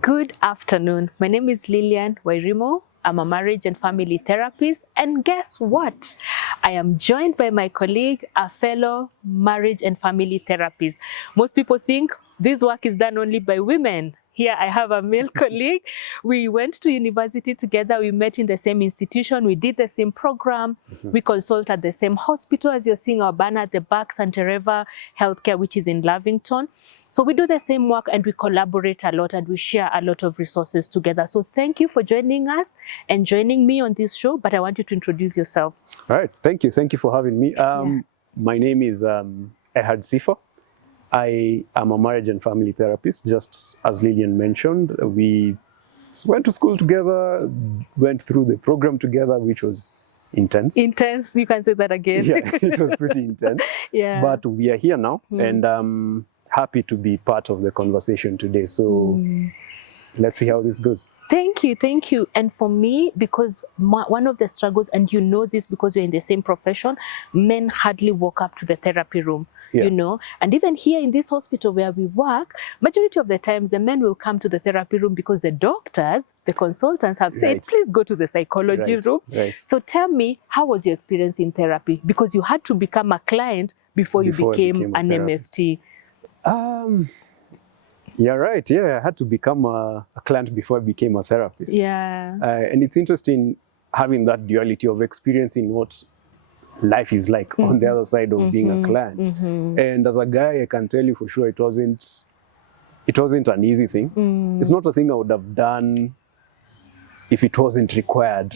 Good afternoon. My name is Lillian Wairimo. I'm a marriage and family therapist. And guess what? I am joined by my colleague, a fellow marriage and family therapist. Most people think this work is done only by women. Here I have a male colleague. We went to university together. We met in the same institution. We did the same program. We consult at the same hospital, as you're seeing our banner at the back, Santa Reva Healthcare, which is in Lavington. So we do the same work and we collaborate a lot and we share a lot of resources together. So thank you for joining us and joining me on this show. But I want you to introduce yourself. All right. Thank you. Thank you for having me. My name is Erhard Sifa. I am a marriage and family therapist. Just as Lillian mentioned, we went to school together, went through the program together, which was intense. Intense, you can say that again. Yeah, it was pretty intense. Yeah. But we are here now and I'm happy to be part of the conversation today. So let's see how this goes. Thank you, thank you. And for me, because one of the struggles, and you know this because you're in the same profession, men hardly walk up to the therapy room, you know. And even here in this hospital where we work, majority of the times the men will come to the therapy room because the doctors, the consultants have said, please go to the psychology room. So tell me, how was your experience in therapy? Because you had to become a client before you became an MFT. Yeah, right. Yeah, I had to become a client before I became a therapist. Yeah. And it's interesting having that duality of experiencing what life is like on the other side of being a client. And as a guy, I can tell you for sure it wasn't an easy thing. It's not a thing I would have done if it wasn't required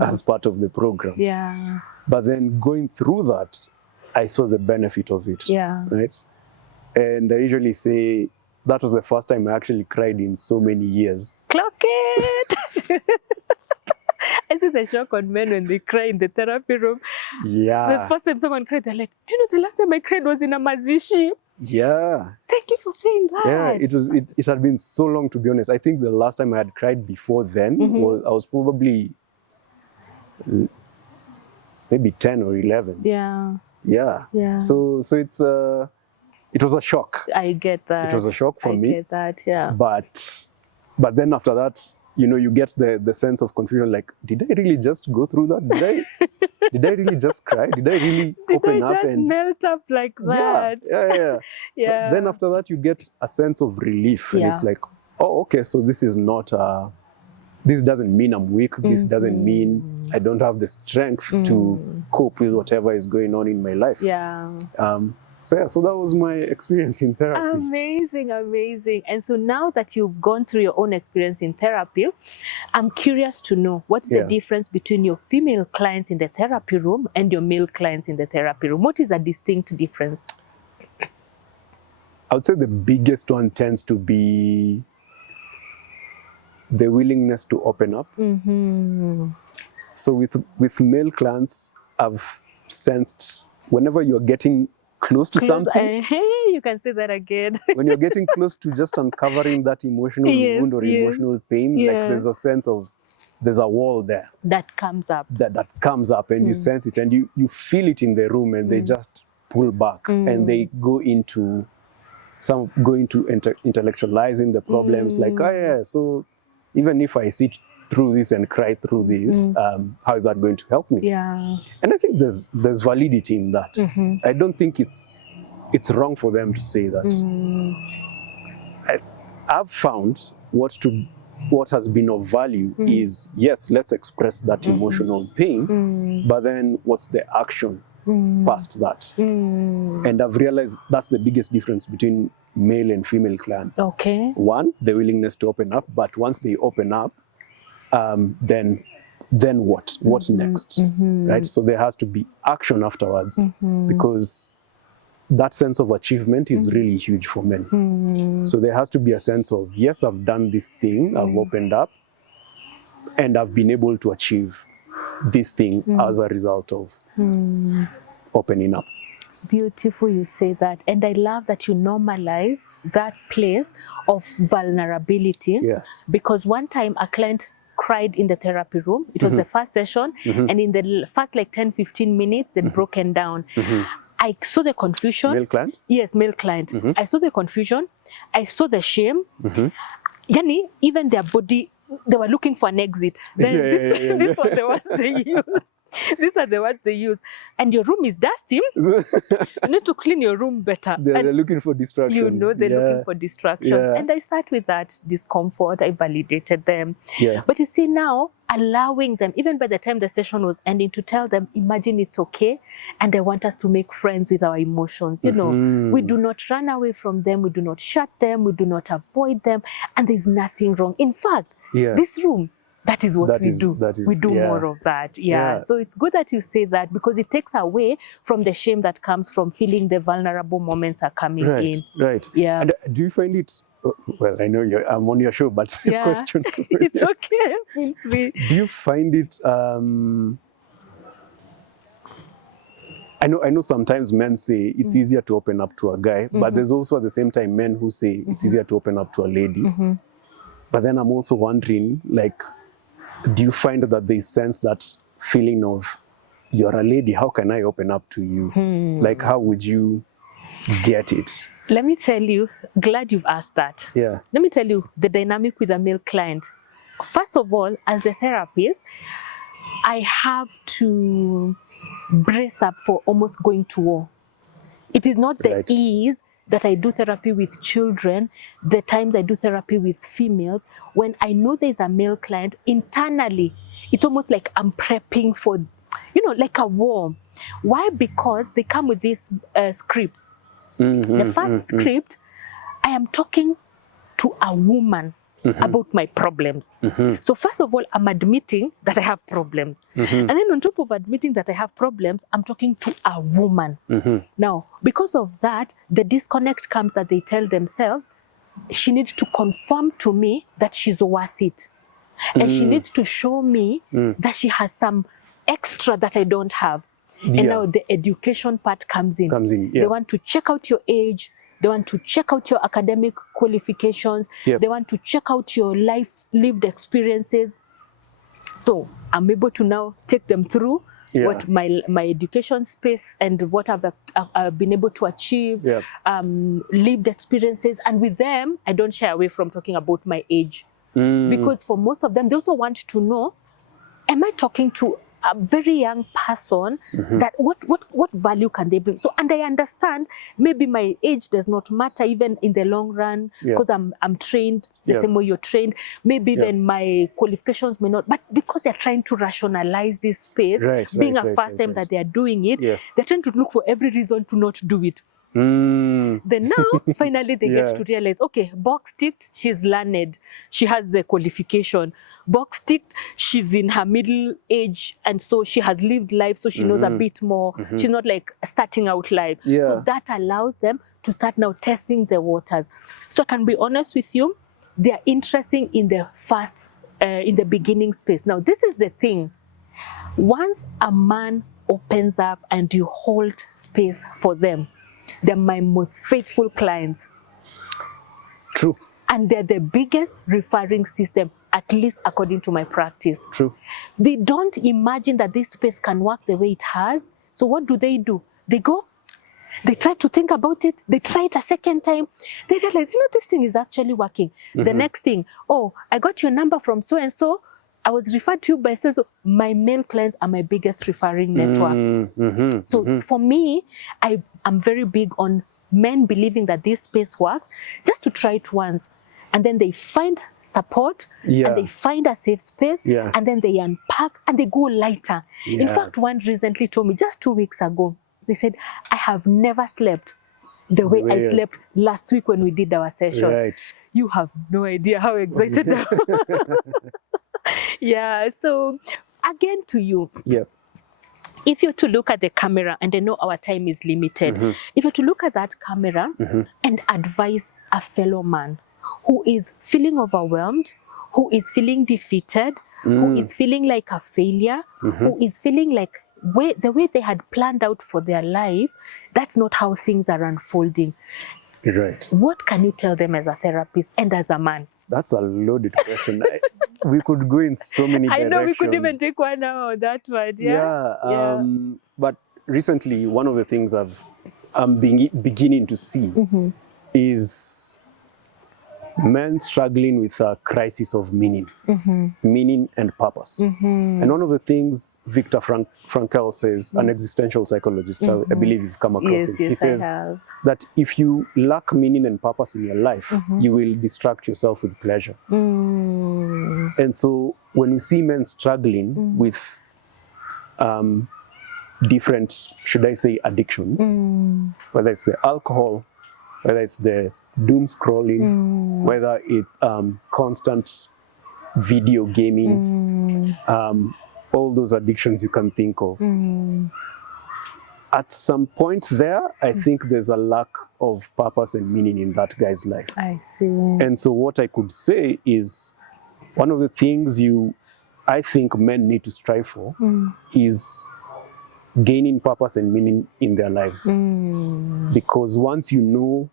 as part of the program. Yeah. But then going through that, I saw the benefit of it. Yeah. Right? And I usually say, that was the first time I actually cried in so many years. Clock it! I see the shock on men when they cry in the therapy room. Yeah. The first time someone cried, they're like, do you know the last time I cried was in a mazishi? Yeah. Thank you for saying that. Yeah, it had been so long, to be honest. I think the last time I had cried before then, I was probably maybe 10 or 11. Yeah. Yeah. Yeah. So it was a shock. I get that. It was a shock for me. I get that, yeah. But then after that, you know, you get the sense of confusion, like, did I really just go through that? Did I really just cry? Did I really open up? Did I just melt up like that? Yeah. Then after that, you get a sense of relief. And it's like, oh, okay, so this is not, this doesn't mean I'm weak. This doesn't mean I don't have the strength to cope with whatever is going on in my life. Yeah. So that was my experience in therapy. Amazing, amazing. And so now that you've gone through your own experience in therapy, I'm curious to know what's the difference between your female clients in the therapy room and your male clients in the therapy room. What is a distinct difference? I would say the biggest one tends to be the willingness to open up. So with male clients, I've sensed whenever you're getting close to something. You can say that again. When you're getting close to just uncovering that emotional wound or emotional pain, like there's a sense of, there's a wall there. That comes up. That comes up and you sense it and you feel it in the room and they just pull back and they go into intellectualizing the problems like, oh yeah, so even if I sit through this and cry through this, how is that going to help me? Yeah. And I think there's validity in that. I don't think it's wrong for them to say that. I've found what has been of value is, yes, let's express that emotional pain, but then what's the action past that? And I've realized that's the biggest difference between male and female clients. Okay. One, the willingness to open up, but once they open up, then what? What's next? Right? So there has to be action afterwards because that sense of achievement is really huge for men. So there has to be a sense of, yes, I've done this thing, I've opened up, and I've been able to achieve this thing as a result of opening up. Beautiful you say that. And I love that you normalize that place of vulnerability. Because one time a client cried in the therapy room. It was the first session. And in the first like 10-15 minutes, they'd broken down. I saw the confusion. Male client? Yes, male client. I saw the confusion. I saw the shame. yani, even their body, they were looking for an exit. Then this was the words they used. These are the words they use. And your room is dusty. You need to clean your room better. They're looking for distractions. You know, they're looking for distractions. Yeah. And I sat with that discomfort. I validated them. Yeah. But you see now, allowing them, even by the time the session was ending, to tell them, imagine it's okay. And I want us to make friends with our emotions. You know, we do not run away from them. We do not shut them. We do not avoid them. And there's nothing wrong. In fact, this room, that is what we do. We do more of that. Yeah. So it's good that you say that, because it takes away from the shame that comes from feeling the vulnerable moments are coming in. Right. Yeah. And do you find it, well, I know I'm on your show, but question. It's okay. Feel free. Do you find it, I know sometimes men say it's easier to open up to a guy, but there's also at the same time men who say it's easier to open up to a lady. But then I'm also wondering, like, do you find that they sense that feeling of, you're a lady, how can I open up to you? Like, how would you get it? Let me tell you, glad you've asked that. Yeah. Let me tell you the dynamic with a male client. First of all, as the therapist, I have to brace up for almost going to war. It is not the ease that I do therapy with children, the times I do therapy with females, when I know there's a male client, internally, it's almost like I'm prepping for, you know, like a war. Why? Because they come with these scripts. The first script, I am talking to a woman about my problems. So first of all, I'm admitting that I have problems. And then on top of admitting that I have problems, I'm talking to a woman. Now, because of that, the disconnect comes that they tell themselves, she needs to confirm to me that she's worth it. And she needs to show me that she has some extra that I don't have. And now the education part comes in. They want to check out your age. They want to check out your academic qualifications. They want to check out your lived experiences. So I'm able to now take them through what my education space and what I've been able to achieve, lived experiences. And with them, I don't shy away from talking about my age. Because for most of them, they also want to know, am I talking to a very young person, that what value can they bring? So, and I understand maybe my age does not matter even in the long run, because I'm trained the same way you're trained. Maybe then my qualifications may not, but because they're trying to rationalize this space, being a first time that they're doing it, they're trying to look for every reason to not do it. Then now, finally, they get to realize, okay, box ticked, she's learned. She has the qualification. Box ticked, she's in her middle age, and so she has lived life, so she knows a bit more. She's not like starting out life. So that allows them to start now testing the waters. So I can be honest with you, they are interesting in the first, in the beginning space. Now, this is the thing. Once a man opens up and you hold space for them, they're my most faithful clients. True. And they're the biggest referring system, at least according to my practice. True. They don't imagine that this space can work the way it has. So what do? They go, they try to think about it, they try it a second time, they realize, you know, this thing is actually working. The next thing, oh, I got your number from so-and-so, I was referred to you by so-and-so. My male clients are my biggest referring network. So for me, I'm very big on men believing that this space works, just to try it once. And then they find support, and they find a safe space, and then they unpack and they go lighter. In fact, one recently told me, just 2 weeks ago, they said, I have never slept the way I slept last week when we did our session. You have no idea how excited I am. So again to you. If you're to look at the camera, and I know our time is limited, if you're to look at that camera and advise a fellow man who is feeling overwhelmed, who is feeling defeated, who is feeling like a failure, who is feeling like the way they had planned out for their life, that's not how things are unfolding. What can you tell them as a therapist and as a man? That's a loaded question. We could go in so many directions. I know we could even take 1 hour on that one. But recently, one of the things I'm beginning to see is men struggling with a crisis of meaning, meaning and purpose. And one of the things Viktor Frankl says, an existential psychologist, I believe you've come across him. He says that if you lack meaning and purpose in your life, you will distract yourself with pleasure. And so when we see men struggling with different, should I say, addictions, whether it's the alcohol, whether it's the doom scrolling, whether it's constant video gaming, all those addictions you can think of. At some point there, I think there's a lack of purpose and meaning in that guy's life. I see. And so what I could say is one of the things I think men need to strive for is gaining purpose and meaning in their lives. Because once you know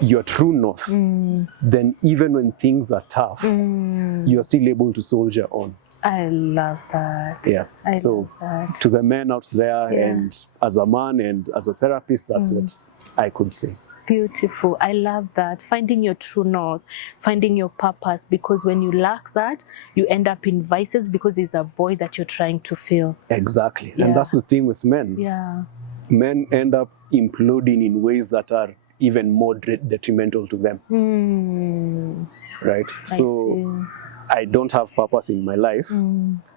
your true north, then even when things are tough, you are still able to soldier on. I love that. Yeah. I so love that. to the men out there, and as a man and as a therapist, that's what I could say. Beautiful. I love that. Finding your true north, finding your purpose, because when you lack that, you end up in vices because there's a void that you're trying to fill. Exactly. And that's the thing with men. Yeah. Men end up imploding in ways that are even more detrimental to them. Right? So I don't have purpose in my life.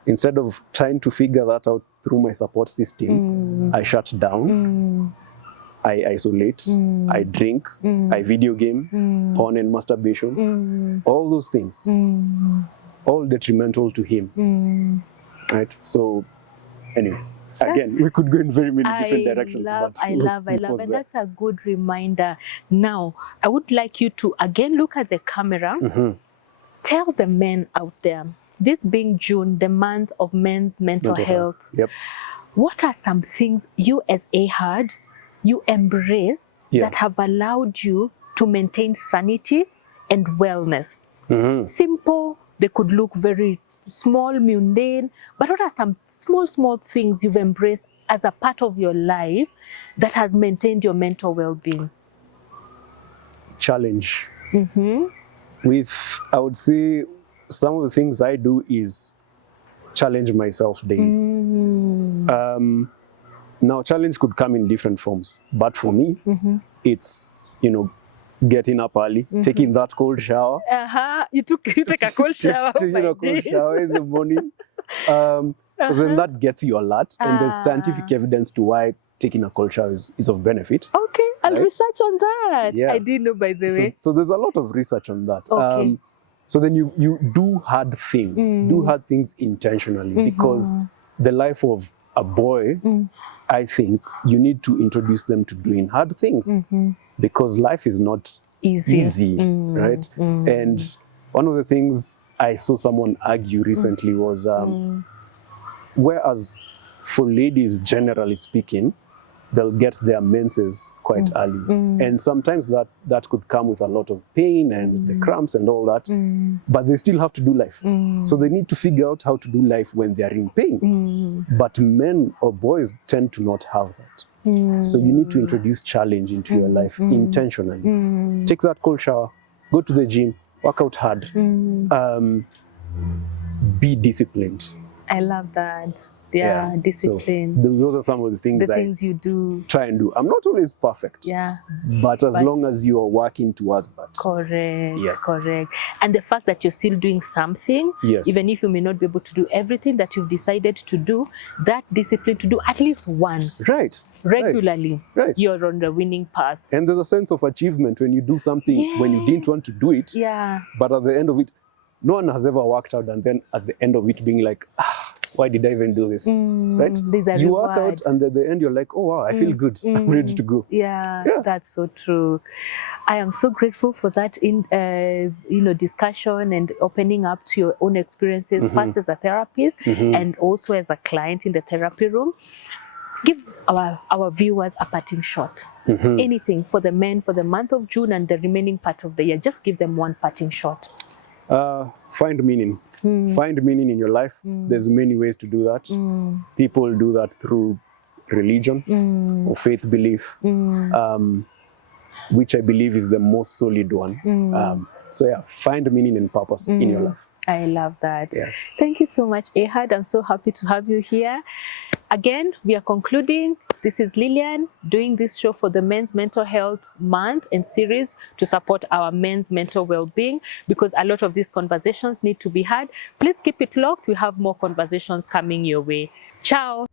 Instead of trying to figure that out through my support system, I shut down, I isolate, I drink, I video game, porn and masturbation, all those things, all detrimental to him. Right? So anyway. Again, we could go in very many different directions. I love. And that's a good reminder. Now, I would like you to again look at the camera. Tell the men out there, this being June, the month of men's mental health. Yep. What are some things you as Erhard, you embrace that have allowed you to maintain sanity and wellness? Simple, they could look very small, mundane, but what are some small things you've embraced as a part of your life that has maintained your mental well-being? Challenge. I would say some of the things I do is challenge myself daily. Now, challenge could come in different forms, but for me, it's, getting up early, taking that cold shower. You take a cold shower. Taking a cold shower in the morning. Because then that gets you alert, and there's scientific evidence to why taking a cold shower is of benefit. Okay, I'll research on that. Yeah. I didn't know, by the way. So there's a lot of research on that. Okay. So then you do hard things. Do hard things intentionally, because the life of a boy, I think you need to introduce them to doing hard things, because life is not easy, right? And one of the things I saw someone argue recently was, whereas for ladies, generally speaking, they'll get their menses quite early. And sometimes that could come with a lot of pain and the cramps and all that, but they still have to do life. So they need to figure out how to do life when they're in pain. But men or boys tend to not have that. So you need to introduce challenge into your life intentionally. Take that cold shower, go to the gym, work out hard, be disciplined. I love that. Yeah, discipline. So those are some of the things you do. Try and do. I'm not always perfect. Yeah. But as long as you are working towards that. Correct. Yes. Correct. And the fact that you're still doing something, even if you may not be able to do everything that you've decided to do, that discipline to do at least one. Right. Regularly. Right. You're on the winning path. And there's a sense of achievement when you do something when you didn't want to do it. Yeah. But at the end of it, no one has ever worked out and then at the end of it being like, why did I even do this? Right? You work out and at the end you're like, oh wow, I feel good. I'm ready to go. Yeah, that's so true. I am so grateful for that discussion and opening up to your own experiences, first as a therapist and also as a client in the therapy room. Give our viewers a parting shot. Anything for the men for the month of June and the remaining part of the year. Just give them one parting shot. Find meaning. Find meaning in your life. There's many ways to do that. People do that through religion or faith belief. which I believe is the most solid one. So yeah, find meaning and purpose in your life. I love that. Yeah. Thank you so much, Erhard. I'm so happy to have you here. Again, we are concluding. This is Lillian doing this show for the Men's Mental Health Month and series to support our men's mental well-being, because a lot of these conversations need to be had. Please keep it locked. We have more conversations coming your way. Ciao.